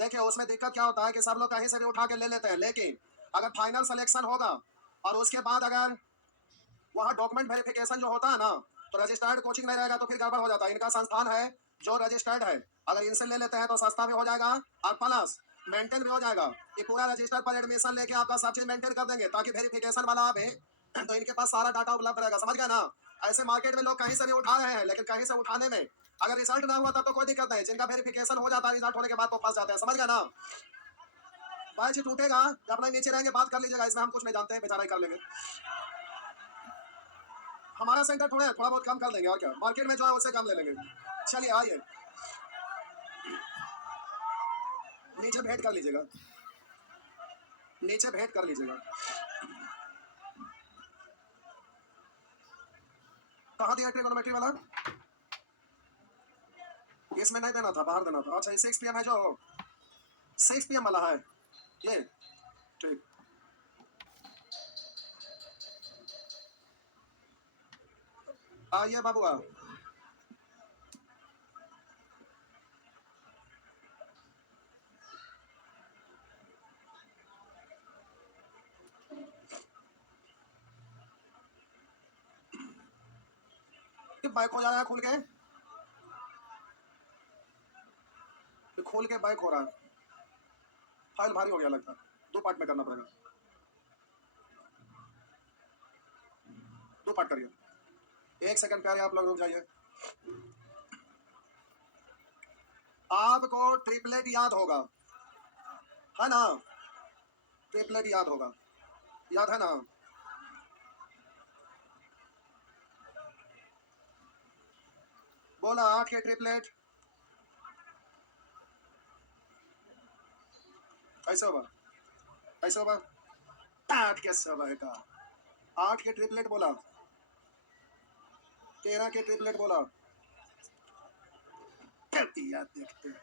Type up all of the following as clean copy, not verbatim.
देखिए उसमें दिक्कत क्या होता है कि सब लोग कहीं से भी उठा के ले लेते हैं, लेकिन अगर फाइनल सिलेक्शन होगा और उसके बाद अगर वहाँ डॉक्यूमेंट वेरिफिकेशन जो होता है ना, तो रजिस्टर्ड कोचिंग नहीं रहेगा तो फिर गड़बड़ हो जाता है। इनका संस्थान है जो रजिस्टर्ड है, अगर इनसे ले लेते हैं तो सस्ता भी हो जाएगा और प्लस मेंटेन भी हो जाएगा। ये पूरा रजिस्टर पर एडमिशन लेके आपका सब चीज मेंटेन कर देंगे ताकि वेरिफिकेशन वाला आवे तो इनके पास सारा डाटा उपलब्ध रहेगा। समझ गए ना? ऐसे मार्केट में लोग कहीं से भी उठा रहे हैं, लेकिन कहीं से उठाने में अगर रिजल्ट ना हुआ तब तो कोई दिक्कत नहीं, जिनका वेरिफिकेशन हो जाता है रिजल्ट होने के बाद तो फंस जाते हैं। समझ गए ना? बैच टूटेगा जब अपने नीचे रहेंगे, बात कर लीजिएगा, इसमें हम कुछ नहीं जानते हैं, बेचारा ही कर लेंगे। हमारा सेंटर थोड़ा बहुत कम कर देंगे और क्या, मार्केट में जो है उससे कम ले लेंगे। चलिए आइए नीचे भेंट कर लीजिएगा, नीचे भेंट कर लीजिएगा। कहाँ दिया ट्रिगोनोमेट्री वाला? इसमें नहीं देना था, बाहर देना था। अच्छा 6 PM है जो 6 PM वाला है ये, ठीक। आइए बाबू आ बैक हो जा रहा है, खोल के बैक हो रहा है। फाइल भारी हो गया लगता है, 2 पार्ट में करना पड़ेगा। 2 पार्ट करिए। 1 सेकंड प्यारे आप लोग रुक जाइए। आपको ट्रिपलेट याद होगा, है ना? ट्रिपलेट याद होगा, याद है ना? बोला 8 के ट्रिपलेट ऐसे होगा, ऐसे होगा। 8 के सब है का 8 के ट्रिपलेट बोला, 13 के ट्रिपलेट बोला, याद देखते हैं।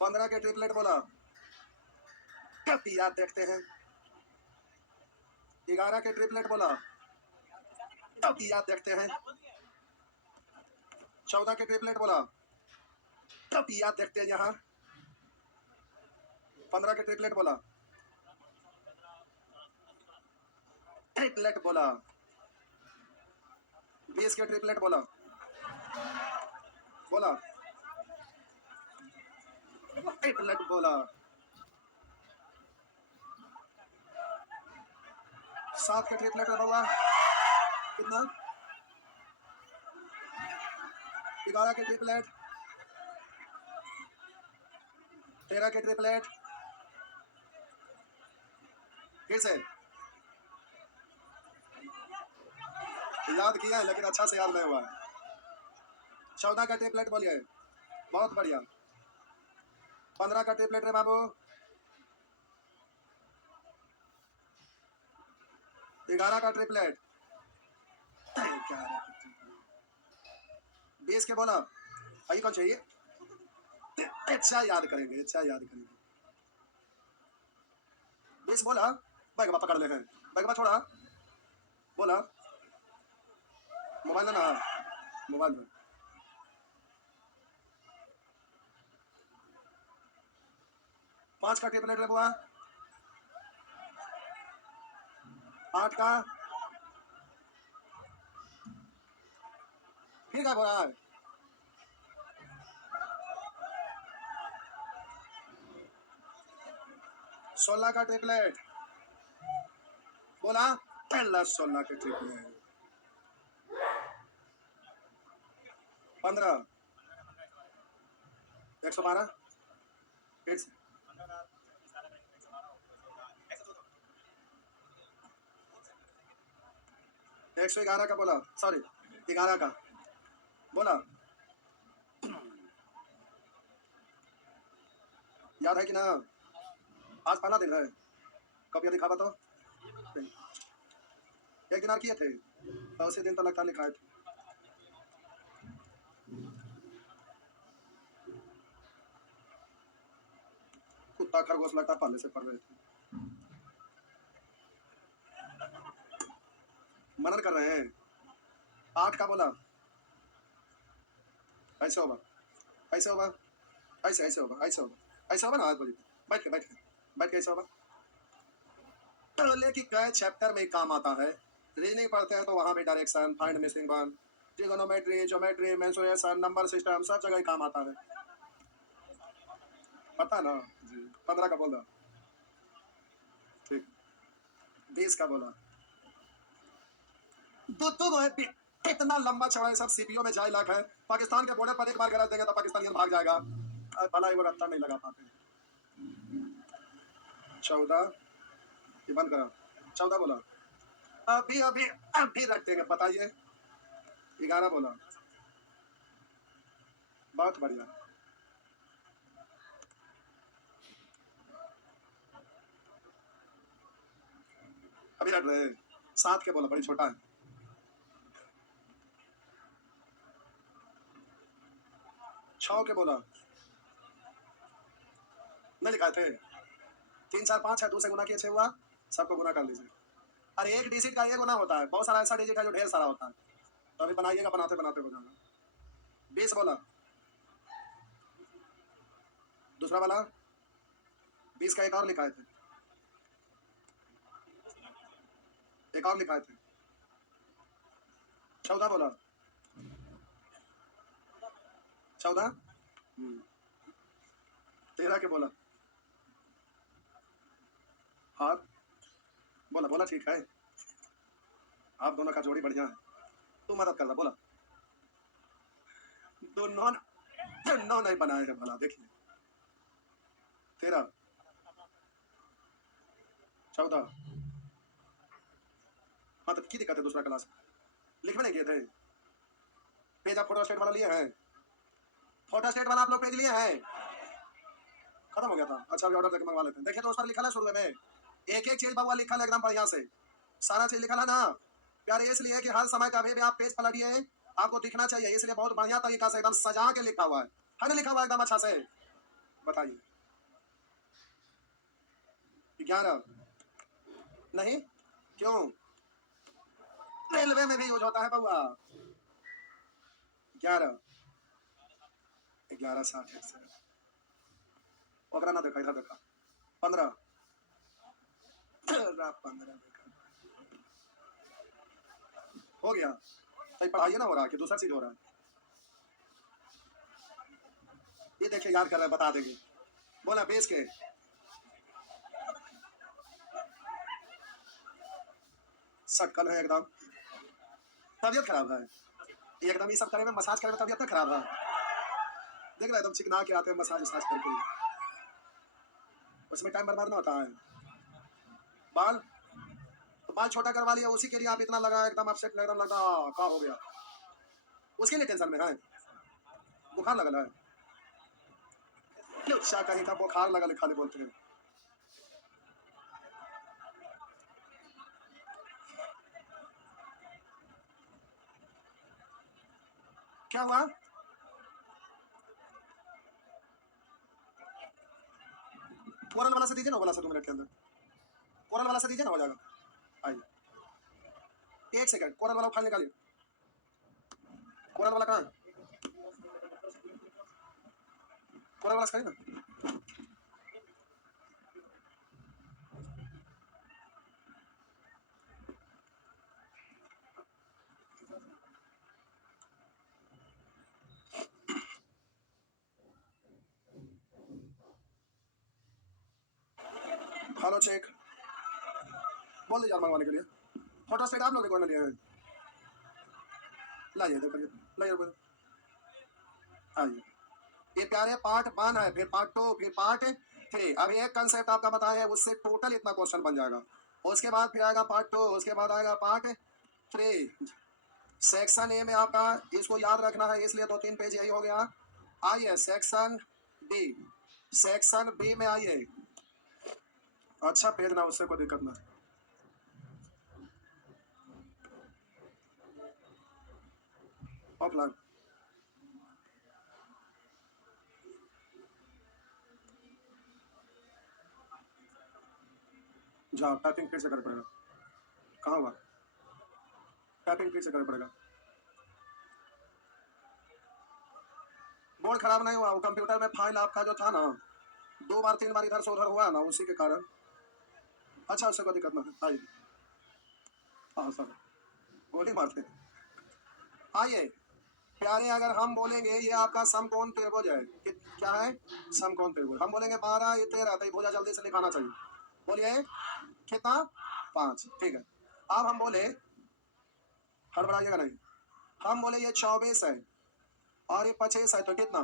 15 के ट्रिपलेट बोला, याद देखते हैं। 11 के ट्रिपलेट बोला, याद देखते हैं। 14 के ट्रिपलेट बोला, याद देखते हैं यहाँ। 15 के ट्रिपलेट बोला, ट्रिपलेट बोला। 20 के ट्रिपलेट बोला, ट्रिपलेट बोला। 7 के ट्रिपलेट बोला, कितना? 11 के ट्रिपलेट, 13 के ट्रिपलेट, फिर से याद किया है लेकिन अच्छा से याद नहीं हुआ है। 14 का ट्रिपलेट बोलिए, बहुत बढ़िया। 15 का ट्रिपलेट रे बाबू, 11 का ट्रिपलेट, 20 के बोला, आई कौन चाहिए? अच्छा याद करेंगे, अच्छा याद करेंगे। 20 बोला, बैगवा पकड़ ले, बैगवा छोड़ा, बोला मोबाइल ना, मोबाइल में। 5 का ट्रिपलेट रे बुआ, 8 का, फिर क्या बोला है? 16 का ट्रिपलेट बोला, पहला 16 के ट्रिपलेट। 15, 112, फिर से 111 का बोला, सॉरी 11 का बोला, याद है कि ना? आज पहला दिन है, कब ये दिखा तो? एक दिन और किए थे तो उसी दिन तो लगता लिखाए थे। कुत्ता खरगोश लगता पहले से पढ़ रहे थे, मनन कर रहे हैं। 8 का बोला, ऐसे होगा, ऐसे होगा, ऐसे ऐसे होगा, ऐसे होगा, ऐसे होगा ना, हाथ बोलिए, बैठ के बैठ के बैठ के ऐसे होगा। पहले की कई चैप्टर में काम आता है, रीजनिंग पढ़ते हैं तो वहाँ भी direction, find missing one, trigonometry, geometry, mensuration, number system सब जगह ही काम आता है, पता ना जी। 15 का बोला, ठीक, 20 का बोला, दो है, इतना लंबा चौड़ा है, सब सीपीओ में जाए लाख है। पाकिस्तान के बॉर्डर पर एक बार गलत देंगे तो पाकिस्तानियन भाग जाएगा, भला ही वो रफ्तार नहीं लगा पाते। 14, ये बंद करा, 14 बोला, अभी अभी अभी रख देंगे, बताइए। 11 बोला, बहुत बढ़िया, अभी रख रहे हैं। 7 के बोला, बड़ी छोटा है। 6 के बोला, नहीं लिखा थे, 3 4 5 है, 2 से गुना किए 6 हुआ, सबको गुना कर लीजिए। अरे एक डिजिट का ये गुना होता है, बहुत सारा ऐसा डिजिट है जो ढेर सारा होता है, तो अभी बनाइएगा, बनाते बनाते हो जाएगा। 20 बोला, दूसरा वाला 20 का एक और लिखाए थे, एक और लिखाए थे। 14 बोला, 14, 13 के बोला, हाँ बोला बोला, ठीक है, आप दोनों का जोड़ी बढ़िया है, तू मदद कर रहा, बोला, दोनों दोनों नहीं बनाए हैं, भला देखिए। 13, 14, हाँ तो की दिक्कत है, दूसरा क्लास लिख में नहीं गए थे, पेज आप फोटो स्टेट वाला लिए हैं, फोटो स्टेट वाला आप लोग पेज लिए हैं, खत्म हो गया था, अच्छा अभी ऑर्डर लेके मंगवा लेते हैं। देखिए तो उस पर लिखा है शुरू में, एक एक चीज बाबा लिखा है एकदम बढ़िया से, सारा चीज लिखा है ना प्यार, इसलिए कि हर समय कभी भी आप पेज पलटिए आपको दिखना चाहिए, इसलिए बहुत बढ़िया तरीका से एकदम सजा के लिखा हुआ है ना, लिखा हुआ है एकदम अच्छा से। बताइए 11, नहीं क्यों, रेलवे में भी यूज होता है बउआ। 11, 11:60 ओकरा ना देखा, इधर देखा, 15, 15 देखा, हो गया, तो पढ़ाइए ना हो रहा है कि दूसरा चीज हो रहा है, ये देखिए याद कर रहे हैं, बता देंगे, बोला 20 के, सटकल है एकदम, तबियत खराब है एकदम, ये सब करे में मसाज करे में तबियत ना खराब है, देख रहे एकदम चिकना के आते हैं मसाज वसाज करके, उसमें टाइम बर्बाद ना होता है। बाल तो बाल छोटा करवा लिया, उसी के लिए आप इतना लगा एकदम अपसेट, एकदम लगा क्या हो गया, उसके लिए टेंशन में है, बुखार लगा है, अच्छा कहीं का बुखार लगा खाली बोलते हैं। क्या हुआ, कोरल वाला से दीजिए ना, वाला से 2 मिनट के अंदर, कोरल वाला से दीजिए ना, हो जाएगा। आइए 1 सेकंड, कोरल वाला फाइल निकालिए, कोरल वाला कहाँ है, कोरल वाला कहीं ना, हेलो चेक, बोल दीजिए मंगवाने के लिए, फोटो स्टेट आप लोग रिकॉर्ड लिए हैं, लाइए इधर करिए, लाइए, आइए, ये प्यारे पार्ट 1 है, फिर पार्ट 2, फिर पार्ट 3, अभी एक कंसेप्ट आपका बताया है, उससे टोटल इतना क्वेश्चन बन जाएगा, उसके बाद फिर आएगा पार्ट 2, उसके बाद आएगा पार्ट 3। सेक्शन ए में आपका इसको याद रखना है, इसलिए 2 3 पेज यही हो गया। आइए सेक्शन बी, सेक्शन बी में आइए, अच्छा पेज ना, उससे कोई दिक्कत ना, ऑफलाइन जाओ, टाइपिंग फिर से करना पड़ेगा, कहाँ हुआ, टाइपिंग फिर से करना पड़ेगा, बोर्ड खराब नहीं हुआ, वो कंप्यूटर में फाइल आपका जो था ना 2 बार 3 बार इधर से उधर हुआ ना, उसी के कारण। अच्छा, उससे कोई दिक्कत नहीं। आइए, हाँ सर, गोली मारते हैं। आइए प्यारे, अगर हम बोलेंगे ये आपका समकोण त्रिभुज है, क्या है? समकोण त्रिभुज। हम बोलेंगे 12 ये 13, तो ये भुजा जल्दी से लिखाना चाहिए। बोलिए कितना? 5। ठीक है। अब हम बोले, हड़बड़ाइएगा नहीं, हम बोले ये 24 है और ये 25 है, तो कितना?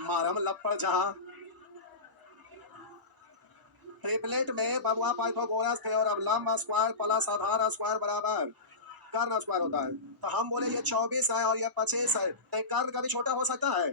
मारम लपड़ जहां ट्रिपलेट में बबुआ पाइथागोरस थे और अब लंब स्क्वायर प्लस आधार स्क्वायर बराबर कर्ण स्क्वायर होता है। तो हम बोले ये 24 है और ये 25 है, तो कर्ण कभी छोटा हो सकता है?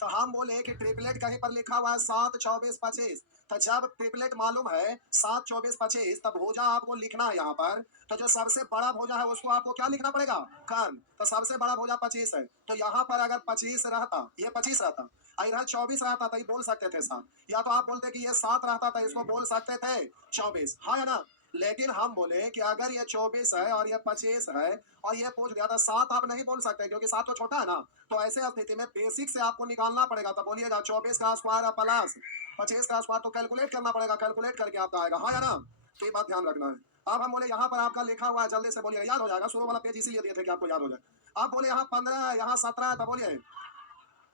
तो हम बोले कि ट्रिपलेट कहीं पर लिखा हुआ है 7 24 25, तो जब ट्रिपलेट मालूम है 7 24 25, तब भुजा आपको लिखना है यहाँ पर। तो जो सबसे बड़ा भुजा है उसको आपको क्या लिखना पड़ेगा? कर्ण। तो सबसे बड़ा भुजा 25 है, तो यहाँ पर अगर 25 रहता, ये 25 रहता, इधर 24 रहता, तो ये बोल सकते थे 7, या तो आप बोलते कि ये 7 रहता था, इसको बोल सकते थे 24, हाँ है ना? लेकिन हम बोले कि अगर ये 24 है और ये 25 है और ये पूछ गया था 7, आप नहीं बोल सकते क्योंकि 7 तो छोटा है ना। तो ऐसे स्थिति में बेसिक से आपको निकालना पड़ेगा। तो बोलिएगा 24 का स्क्वायर प्लस 25 का स्क्वायर, तो कैलकुलेट करना पड़ेगा, कैलकुलेट करके आपका आएगा, हाँ या ना? तो ये बात ध्यान रखना है। अब हम बोले यहाँ पर आपका लिखा हुआ है, जल्दी से बोलिए, याद हो जाएगा, शुरू वाला पेज इसीलिए दिए थे कि आपको याद हो जाए। आप बोले यहाँ 15 है, यहाँ 17 है, तो बोलिए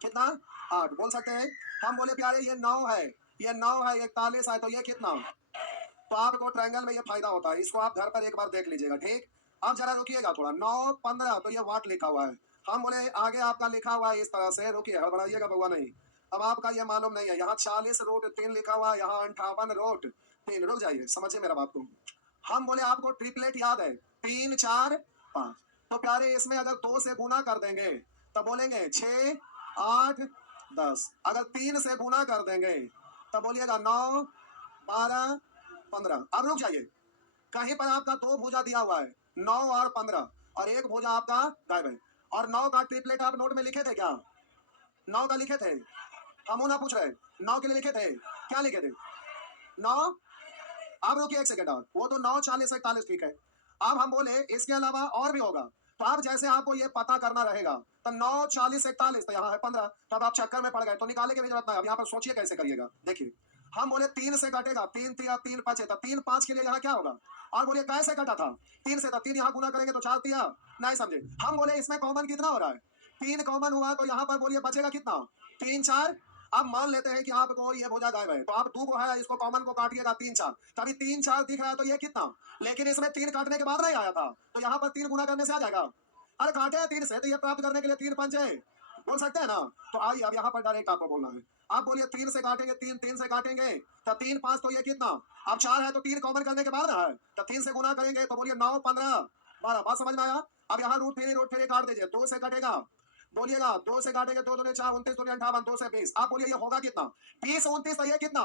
कितना? 8 बोल सकते हैं। हम बोले प्यारे ये 9 है, ये 9 है, 41 है, तो ये कितना? तो आपको ट्रायंगल में ये फायदा होता है, इसको आप घर पर एक बार देख लीजिएगा, ठीक? अब जरा रुकिएगा थोड़ा, 9 15, तो ये वाट लिखा हुआ है। हम बोले आगे आपका लिखा हुआ है इस तरह से, रुकिए हड़बड़ाइएगा बउआ नहीं। अब आपका ये मालूम नहीं है, यहाँ 40√3 लिखा हुआ है, यहाँ 58√3। रुक जाइए, समझिए मेरा बात को। हम बोले आपको ट्रिपलेट याद है, 3 4 5, तो प्यारे इसमें अगर 2 से गुना कर देंगे तो बोलेंगे 6 8 10, अगर 3 से गुना कर देंगे तो बोलिएगा 9 12 15। अब रुक जाइए, कहीं पर आपका 2 भुजा दिया हुआ है, 9 और 15, और एक भुजा आपका गायब है। और 9 का ट्रिपलेट आप नोट में लिखे थे क्या? 9 का लिखे थे? हम ना पूछ रहे, 9 के लिए लिखे थे, क्या लिखे थे? 9। अब रुकिए एक सेकंड, और वो तो 9 40 41 ठीक है। अब हम बोले इसके अलावा और भी होगा, तो अब जैसे आपको ये पता करना रहेगा, तो 9 40 41, तो यहाँ है 15, तब आप चक्कर में पड़ गए, तो निकाले की भी जरूरत नहीं। अब यहाँ पर सोचिए कैसे करिएगा, देखिए हम बोले 3 से कटेगा, 3 3 3 5 है, 3 5 के लिए यहाँ क्या होगा? और बोलिए कैसे कटा था? 3 से, तो 3 यहाँ गुना करेंगे तो 4 दिया, नहीं समझे? हम बोले इसमें कॉमन कितना हो रहा है? 3 कॉमन हुआ, तो यहाँ पर बोलिए बचेगा कितना? 3 4। अब मान लेते हैं कि आपको ये भुजा गायब है, तो आप 2 को है, इसको कॉमन को काटिएगा 3 4, तभी 3 4 दिख रहा है, तो ये कितना? लेकिन इसमें 3 काटने के बाद नहीं आया था, तो यहाँ पर 3 गुना करने से आ जाएगा। अरे काटे हैं 3 से, तो ये प्राप्त करने के लिए 3 5 है, बोल सकते हैं ना? तो आइए अब यहाँ पर डायरेक्ट आपको बोलना है। आप बोलिए 3 से काटेंगे, 3 से काटेंगे तो 3 5, तो ये कितना? अब 4 है, तो 3 कॉमन करने के बाद है, तो 3 से गुना करेंगे, तो बोलिए 9 15 12। बात समझ में आया? अब यहाँ रूट फेरी काट दीजिए, 2 से कटेगा, बोलिएगा 2 से काटेंगे, 2 दूनी 4 29 दूनी 58, 2 से 20। आप बोलिए ये होगा कितना? 20 29, तो ये कितना?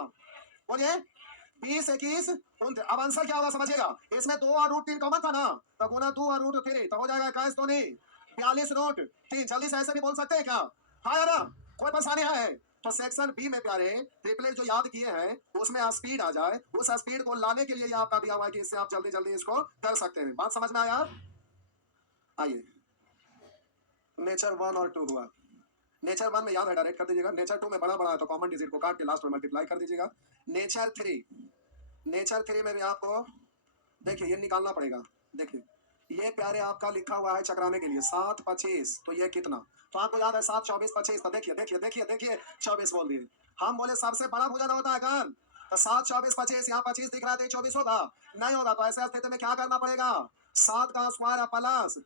बोलिए 20 21 29। अब आंसर क्या होगा समझिएगा, इसमें 2 और √3 कॉमन था ना, तो गुना 2 और √3, तो हो जाएगा 21 दूनी 42√3। जल्दी से ऐसे भी बोल सकते हैं क्या? हाँ या ना? कोई परेशानी है? तो सेक्शन बी में प्यारे ट्रिपलेट जो याद किए हैं उसमें स्पीड आ जाए, उस स्पीड को लाने के लिए ये आपका दिया हुआ है कि इससे आप जल्दी जल्दी इसको कर सकते हैं। बात समझ में आया? आइए, नेचर 1 और 2 हुआ, नेचर 1 में याद है डायरेक्ट कर दीजिएगा, नेचर 2 में बड़ा बड़ा है तो कॉमन डिजिट को काट के लास्ट में मल्टीप्लाई कर दीजिएगा। नेचर 3, नेचर 3 में भी आपको देखिए ये निकालना पड़ेगा। देखिए ये प्यारे आपका लिखा हुआ है चक्राने के लिए 7 25, तो ये कितना? तो आपको याद है 7 24 25, तो देखिए देखिए देखिए देखिए 24 बोल दिए। हम बोले सबसे बड़ा भुजा ना होता है कौन? तो 7 24 25, यहाँ 25 दिख रहा है, तो 24 होगा नहीं होगा, तो ऐसे स्थिति में क्या करना पड़ेगा? 7 का स्क्वायर प्लस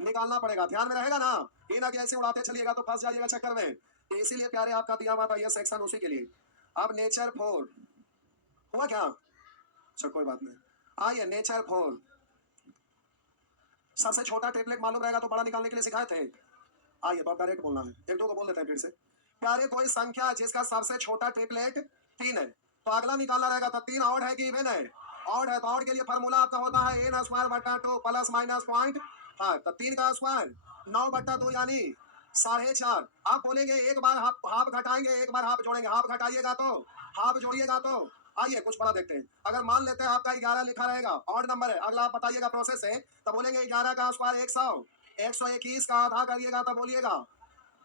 निकालना पड़ेगा, ध्यान में रहेगा ना? ये ना कि ऐसे उड़ाते चलिएगा तो फंस जाइएगा चक्कर में। तो इसीलिए प्यारे आपका दिया हुआ था ये सेक्शन उसी के लिए। अब नेचर 4 हुआ क्या? चलो कोई बात नहीं। आइए नेचर 4, सबसे छोटा ट्रिपलेट मालूम रहेगा तो बड़ा निकालने के लिए सिखाए थे। आइए तो डायरेक्ट बोलना है, एक दो को बोल देते हैं फिर से। प्यारे कोई संख्या जिसका सबसे छोटा ट्रिपलेट 3 है, तो अगला निकालना रहेगा, तो 3 ऑड है कि इवन है? ऑड है, तो ऑड के लिए फार्मूला आपका होता है n स्क्वायर बटा 2 प्लस माइनस 0.5, तो 3 का स्क्वायर 9 बटा 2 यानी 4.5। आप बोलेंगे एक बार हाफ घटाएंगे, एक बार हाफ जोड़ेंगे, हाफ घटाइएगा तो हाफ जोड़िएगा तो। आइए कुछ बड़ा देखते हैं, अगर मान लेते हैं आपका 11 लिखा रहेगा, ऑड नंबर है, अगला आप बताइएगा प्रोसेस है, तो बोलेंगे 11 का स्क्वायर 100, 121 का आधा करिएगा, तो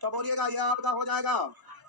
बोलिएगा ये आपका हो जाएगा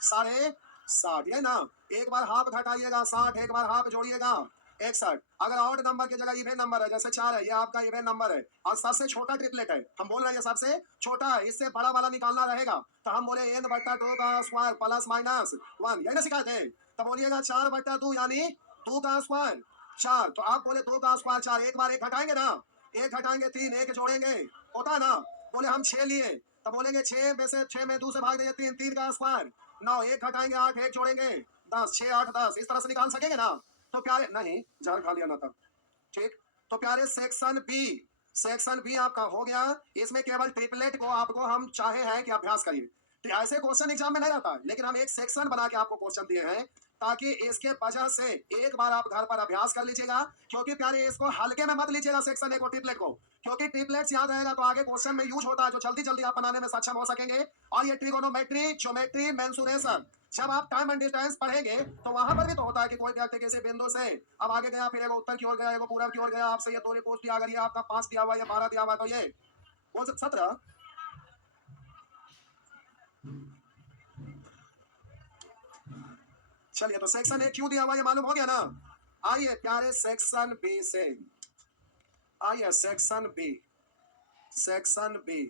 60 ये ना, एक बार हाफ घटाइएगा 60, एक बार हाफ जोड़िएगा 61। अगर ऑड नंबर की जगह इवन नंबर है, जैसे 4 है, ये आपका इवन नंबर है और सबसे छोटा ट्रिपलेट है, हम बोल रहे हैं ये सबसे छोटा है, इससे बड़ा वाला निकालना रहेगा, तो हम बोले n बट्टा 2 का स्क्वायर प्लस माइनस 1, यही ना सिखाते हैं। तो बोलिएगा 4 बट्टा 2 यानी 2 का स्क्वायर 4, तो आप बोले 2 का स्क्वायर 4, एक बार एक घटाएंगे ना, एक घटाएंगे 3, एक जोड़ेंगे, होता है ना। बोले हम 6 लिए, तो बोलेंगे 6 में से 6 में 2 से भाग देंगे 3, 3 का स्क्वायर 9, एक घटाएंगे 8, एक जोड़ेंगे 10, 6 8 10, इस तरह से निकाल सकेंगे ना। तो प्यारे नहीं, जहर खा लिया ना था, ठीक। तो प्यारे सेक्शन बी आपका हो गया। इसमें केवल ट्रिपलेट को आपको हम चाहे हैं कि अभ्यास करिए, तो ऐसे क्वेश्चन एग्जाम में नहीं आता है, लेकिन हम एक सेक्शन बना के आपको क्वेश्चन दिए हैं ताकि इसके वजह से एक बार आप घर पर अभ्यास कर लीजिएगा, क्योंकि प्यारे इसको हल्के में मत लीजिएगा सेक्शन ए को, ट्रिपलेट को, क्योंकि ट्रिपलेट्स याद रहेगा तो आगे क्वेश्चन में यूज होता है, जो जल्दी जल्दी आप बनाने में सक्षम हो सकेंगे। और ये ट्रिगोनोमेट्री, ज्योमेट्री, मेंसुरेशन, जब आप टाइम एंड डिस्टेंस पढ़ेंगे तो वहां पर भी तो होता है कि कोई व्यक्ति किसी बिंदु से अब आगे गया, फिर एगो उत्तर की ओर गया, एगो पूरब की ओर गया, आपसे ये 2 रिपोर्ट दिया, अगर ये आपका 5 दिया हुआ है या 12 दिया हुआ है, तो ये वो 17। चलिए, तो सेक्शन ए क्यों दिया हुआ ये मालूम हो गया ना। आइए प्यारे सेक्शन बी से, आइए सेक्शन बी, सेक्शन बी,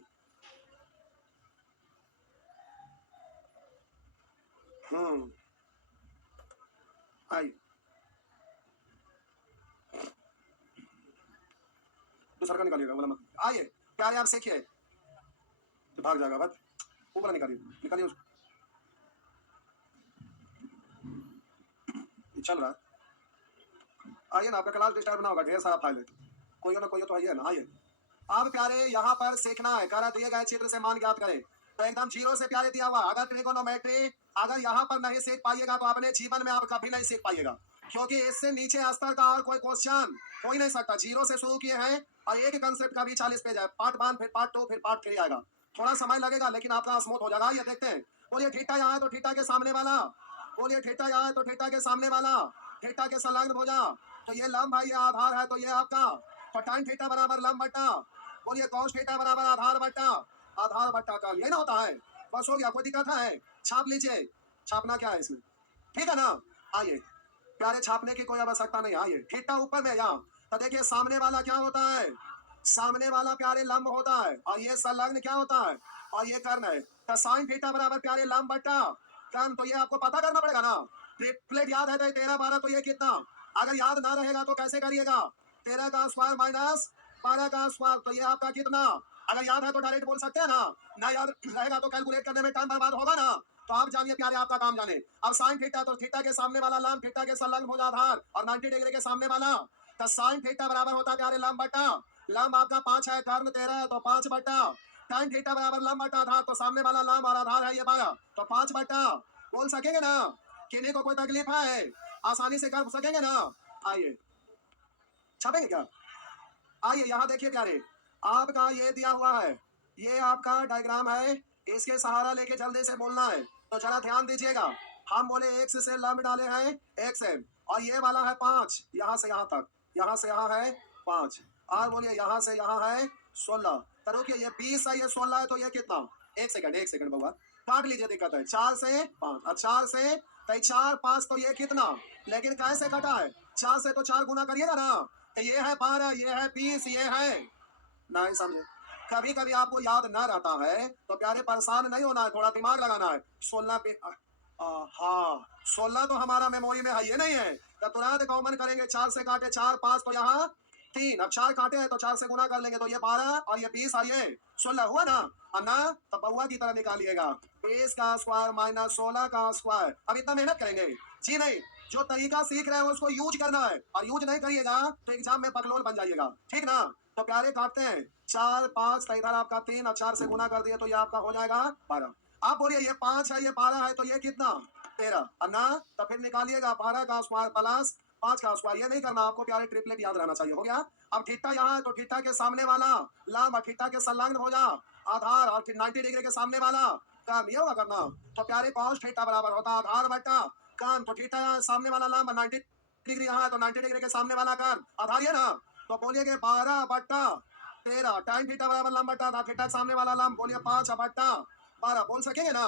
आइए दूसरा का निकालिएगा, बोला मत। आइए प्यारे आप सीखिए, तो भाग जाएगा बस, ऊपर निकालिए, निकालिए उसको, चल रहा है। आइए ना, आपका क्लास डिस्टर्ब ना होगा, ढेर सारा फाइल है, कोई ना कोई तो आइए ना। आइए अब प्यारे यहाँ पर सीखना है, करा दिए गए चित्र से मान ज्ञात करें, तो एकदम जीरो से प्यारे दिया हुआ। अगर ट्रिगोनोमेट्री अगर यहाँ पर नहीं सीख पाइएगा तो अपने जीवन में आप कभी नहीं सीख पाइएगा, क्योंकि इससे नीचे स्तर का और कोई क्वेश्चन हो ही नहीं सकता। जीरो से शुरू किए हैं और एक कंसेप्ट का भी 40 पेज है, पार्ट 1 फिर पार्ट 2 फिर पार्ट 3 आएगा, थोड़ा समय लगेगा लेकिन आपका स्मूथ हो जाएगा। ये देखते हैं, बोलिए थीटा यहाँ है तो थीटा के सामने वाला, बोलिए थीटा यहाँ है तो थीटा के सामने वाला, थीटा के संलग्न भुजा, तो ये लंब है, ये आधार है, तो ये आपका, तो tan थीटा बराबर लंब बट्टा, बोलिए cos थीटा बराबर आधार बट्टा, आधार बट्टा का ये ना होता है। बस हो गया, कोई दिक्कत है, छाप लीजिए, छापना क्या है इसमें, ठीक है ना। आइए प्यारे, छापने की कोई आवश्यकता नहीं। आइए थीटा ऊपर में यहाँ, तो देखिए सामने वाला क्या होता है, सामने वाला प्यारे लंब होता है, और ये संलग्न क्या होता है, और ये कर्ण है, तो साइन थीटा बराबर प्यारे लंब बट्टा कर्ण, तो ये आपको पता करना पड़ेगा ना। ट्रिपलेट याद है तो 13 12, तो ये कितना, अगर याद ना रहेगा तो कैसे करिएगा, 13 का स्क्वायर माइनस 12 का स्क्वायर, तो ये आपका कितना, अगर याद है तो डायरेक्ट बोल सकते हैं ना, ना याद रहेगा तो कैलकुलेट करने में टाइम बर्बाद होगा ना। तो आप जानिए प्यारे, आपका काम जाने। अब साइन थीटा, तो थीटा के सामने वाला लंब थीटा के संलग्न भुजाधार और 90 डिग्री के सामने वाला, तो साइन थीटा बराबर होता है प्यारे लंब बट्टा, लंब आपका 5 है, कर्ण 13 है, तो 5 बट्टा tan थीटा बराबर लंब बट्टा आधार, तो सामने वाला लंब और आधार है ये 12, तो 5 बट्टा, बोल सकेंगे ना, किन्हीं को कोई तकलीफ है, आसानी से कर सकेंगे ना। आइए छापेंगे क्या, आइए यहाँ देखिए प्यारे, आपका ये दिया हुआ है, ये आपका डायग्राम है, इसके सहारा लेके जल्दी से बोलना है, तो जरा ध्यान दीजिएगा। हम बोले एक्स से लंब डाले हैं एक्स एम, और ये वाला है 5, यहाँ से यहाँ तक, यहाँ से यहाँ है 5, और बोलिए यहाँ से यहाँ है 16, तो रुकिए ये 20 है, ये 16 है, तो ये कितना, एक सेकंड बउआ, काट लीजिए, दिक्कत है, 4 से 5 और 4 से, तो 4 5, तो ये कितना, लेकिन कैसे कटा है, 4 से तो 4 गुना करिएगा ना, तो ये है 12, ये है 20, ये है, नहीं समझे। कभी कभी आपको याद ना रहता है तो प्यारे परेशान नहीं होना है, थोड़ा दिमाग लगाना है। 16 पे हाँ 16 तो हमारा मेमोरी में है, ये नहीं है, तो तुरंत कॉमन करेंगे, 4 से काटे 4 5, तो यहाँ 3, अब 4 काटे हैं तो 4 से गुना कर लेंगे, तो ये 12 और ये 20 और ये 16 हुआ ना। अब ना तो बउआ की तरह निकालिएगा, 20 का स्क्वायर माइनस 16 का स्क्वायर। अब इतना मेहनत करेंगे जी नहीं, जो तरीका सीख रहे हैं उसको यूज करना है, और यूज नहीं करिएगा तो एग्जाम में बकलोल बन जाइएगा, ठीक ना। तो प्यारे काटते हैं, 4 5, तो इधर आपका 3 और 4 से गुना कर दिए, तो ये आपका हो जाएगा 12। आप बोलिए ये 5 है, ये 12 है, तो ये कितना 13, और ना तो फिर निकालिएगा 12 का स्क्वायर प्लस 5 का स्क्वायर, ये नहीं करना आपको प्यारे, ट्रिपलेट याद रहना चाहिए, हो गया। अब थीटा यहाँ है तो थीटा के सामने वाला लंब और थीटा के संलग्न हो जा आधार, और 90 डिग्री के सामने वाला कर्म, ये होगा करना। तो प्यारे cos थीटा बराबर होता है आधार बट्टा कर्म, तो थीटा यहाँ सामने वाला लंब 90 डिग्री यहाँ है, तो 90 डिग्री के सामने वाला कर्म आधार, ये ना, तो बोलिए 12 बट्टा 13, tan थीटा बराबर लंब बट्टा आधार, थीटा सामने वाला लंब, बोलिए 5 बट्टा 12, बोल सकेंगे ना।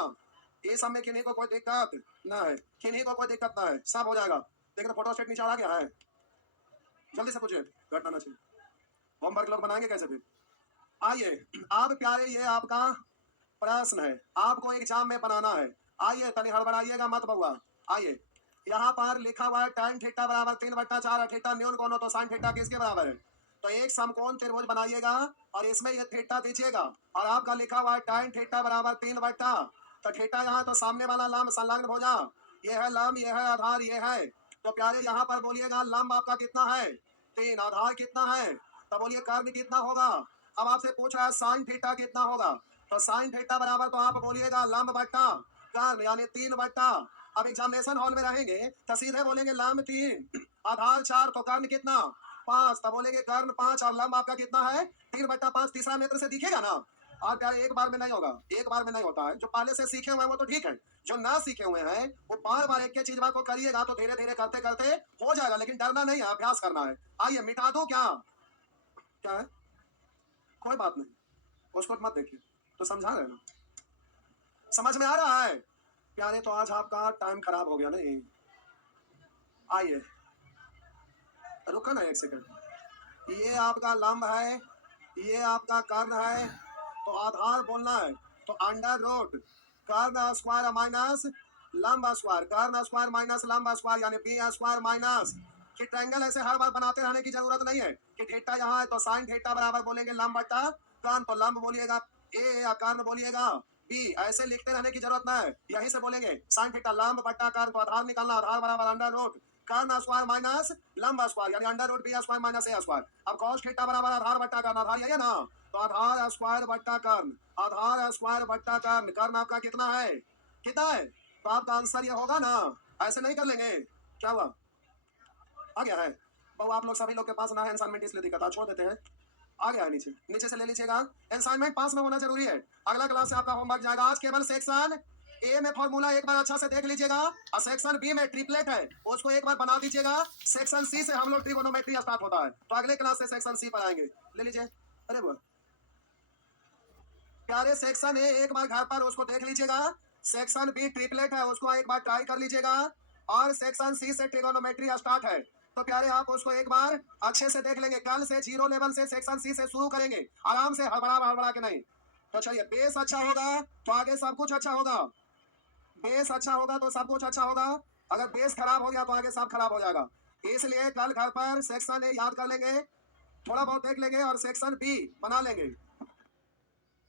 ये सब में किन्हीं को कोई दिक्कत ना है, किन्हीं को कोई दिक्कत ना है, सब हो जाएगा। लेकिन फोटो स्टेट नीचे आ गया है, जल्दी से पूछिए, घटना चाहिए। होमवर्क लोग बनाएंगे कैसे फिर? आइए आप प्यारे, ये आपका प्रश्न है, आपको एग्जाम में बनाना है। आइए तनी हड़बड़ाइएगा मत बउआ। आइए यहाँ पर लिखा हुआ है tan थीटा बराबर 3/4 थीटा न्यून कोण हो तो sin थीटा किसके बराबर है? तो एक समकोण त्रिभुज बनाइएगा और इसमें ये थीटा दीजिएगा और आपका लिखा हुआ है tan थीटा बराबर 3/, तो थीटा यहाँ तो सामने वाला लंब संलग्न भुजा, ये है लंब, ये है आधार, ये है। तो प्यारे यहाँ पर बोलिएगा लंब आपका कितना है? 3, आधार कितना है? तो बोलिए कर्ण कितना होगा? अब आपसे पूछा है साइन थीटा कितना होगा, तो साइन थीटा बराबर तो आप बोलिएगा लंब बट्टा कर्ण यानी 3/। अब एग्जामिनेशन हॉल में रहेंगे तो सीधे बोलेंगे लंब 3, आधार 4, तो कर्ण कितना? 5, तब बोलेंगे कर्ण 5 और लंब आपका कितना है? 3/5। तीसरा नेत्र से दिखेगा ना। और प्यारे एक बार में नहीं होगा, एक बार में नहीं होता है। जो पहले से सीखे हुए हैं वो तो ठीक है, जो ना सीखे हुए हैं वो बार बार एक चीज को करिएगा तो धीरे धीरे करते करते हो जाएगा। लेकिन डरना नहीं है, अभ्यास करना है। आइए मिटा दो क्या? क्या है? कोई बात नहीं, उसको मत देखिए, तो समझा रहे ना, समझ में आ रहा है प्यारे? तो आज आपका टाइम खराब हो गया नहीं। आइए रुको ना एक सेकंड, ये आपका लंब है, ये आपका कर्ण है, तो आधार बोलना है तो अंडर रूट कर्ण स्क्वायर माइनस लंब स्क्वायर, कर्ण स्क्वायर माइनस लंब स्क्वायर यानी बी स्क्वायर माइनस। कि ट्रायंगल ऐसे हर बार बनाते रहने की जरूरत नहीं है कि थीटा यहाँ है तो साइन थीटा बराबर बोलेंगे लंब बट्टा कर्ण, तो लंब बोलिएगा ए या कर्ण बोलिएगा बी, ऐसे लिखते रहने की जरूरत नहीं है। यहीं से बोलेंगे साइन थीटा लंब बट्टा कर्ण, तो आधार निकालना, आधार बराबर अंडर रूट कर्ण स्क्वायर माइनस लंब स्क्वायर यानी under root B square minus A square. अब कॉस थीटा बराबर आधार बट्टा कर्ण, आधार यही है ना, तो आधार स्क्वायर बट्टा कर्ण, आधार स्क्वायर बट्टा कर्ण, कर्ण आपका कितना है? कितना है? तो आपका आंसर ये होगा ना, ऐसे नहीं कर लेंगे। क्या हुआ? आ गया है बहु, आप लोग सभी लोग के पास ना है असाइनमेंट, इसलिए दिक्कत है, छोड़ देते हैं। आ गया है नीचे, नीचे से ले लीजिएगा। असाइनमेंट पास में होना जरूरी है। अगला क्लास से आपका होमवर्क जाएगा। आज केवल सेक्शन ए में फॉर्मूला एक बार अच्छा से देख लीजिएगा और सेक्शन बी में ट्रिपलेट है उसको एक बार बना दीजिएगा। सेक्शन सी से हम लोग ट्रिगोनोमेट्री स्टार्ट होता है, तो अगले क्लास से सेक्शन सी पर आएंगे। ले लीजिए। अरे वो प्यारे सेक्शन ए एक बार घर पर उसको देख लीजिएगा, सेक्शन बी ट्रिपलेट है उसको एक बार ट्राई कर लीजिएगा, और सेक्शन सी से ट्रिगोनोमेट्री स्टार्ट है। तो प्यारे आप उसको एक बार अच्छे से देख लेंगे। कल से 0 लेवल से सेक्शन सी से शुरू करेंगे, आराम से, हड़बड़ा हड़बड़ा के नहीं। तो चलिए, बेस अच्छा होगा तो आगे सब कुछ अच्छा होगा, बेस अच्छा होगा तो सब कुछ अच्छा होगा। अगर बेस खराब हो गया तो आगे सब खराब हो जाएगा। इसलिए कल घर पर सेक्शन ए याद कर लेंगे, थोड़ा बहुत देख लेंगे और सेक्शन बी बना लेंगे।